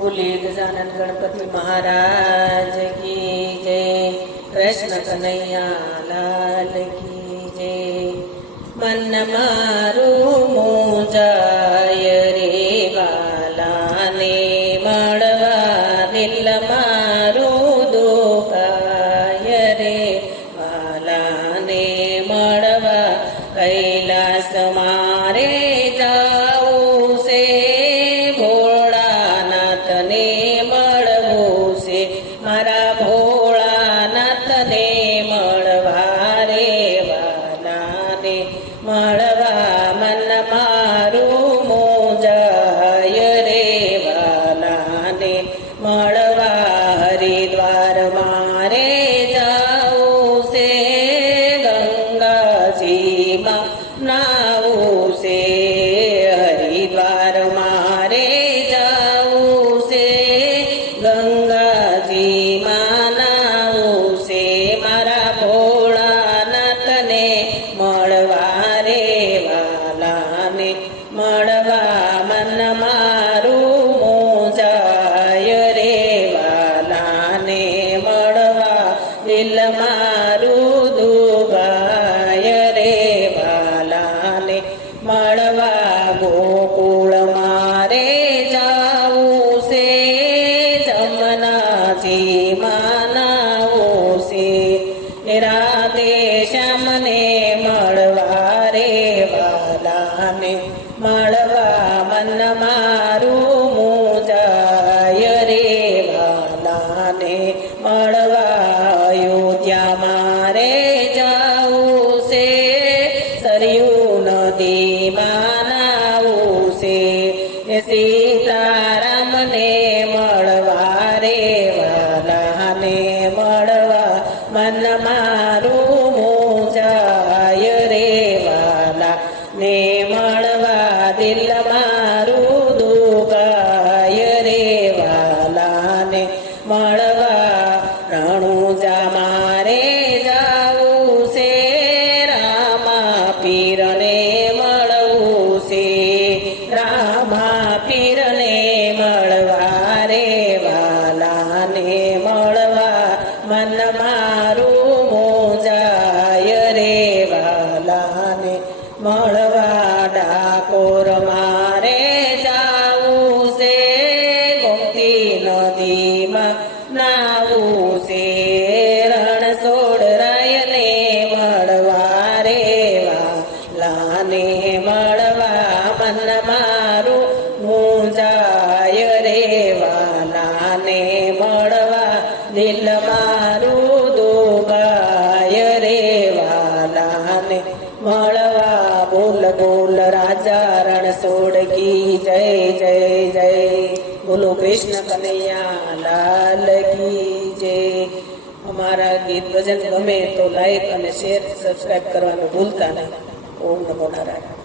बोलिए गजानन गणपति महाराज की जय। कृष्ण कन्हैया लाल की जय। मन मारू मुजाय रे वाला ने मळवा दिल मारू दुखाय रे वाला ने मळवा कैलास मारे जाऊ से भोळानाथ ने मळवू से मारा भोळानाथ ने मळवा रे वाला ने मळवा मन मारू मोजाय रे वाला ने मळवा हरिद्वार मारे जाऊ से गंगाजी मा नाऊ से हरिद्वार मारे जाऊ से गंगाजी मानाऊ से मारा भोळानाथ ने मळवा रे वाला ने मळवा मन मारू मोजाय रे वाला ने मळवा दिल मारू दुगाय रे वाला ने मळवा गोकुळ मारे जाऊ से जमनाजी मानाऊ से राधे श्याम ने मळवा रे वाला ने मळवा मन मारू मोजाय रे वाला ने मळवा अयोध्या मारे जाऊ से सरयू नदी मानाऊ से सीताराम ने मळवा रे वाला ने मळवा मन मारू मोजाय रे वाला ने मळवा दिल मारू दुगाय रे वाला ने मळवा रણુજા मारे जाऊ से रामा पीर ने मळवू से रामा पीर ने मळवा रे वाला ने मळवा मन मारू मोजाय रे वाला ने मळवा ડાકોર मारे जाऊ से गोमती नदी માં નાવું से રણછોડરાય ને મળવા રે વાલા ને મળવા મન મારું મૂંઝાય રે વાલા ને મળવા દિલ મારું દુભાય રે વાલા ને મળવા બોલ બોલ રાजा रणछोड़ की जय जय जय। बोलो कृष्ण कन्हैया लाल की जय। हमारा गीत भजन गमे तो लाइक और शेयर सब्सक्राइब करवाना भूलता नहीं। ओम नमो नारायण।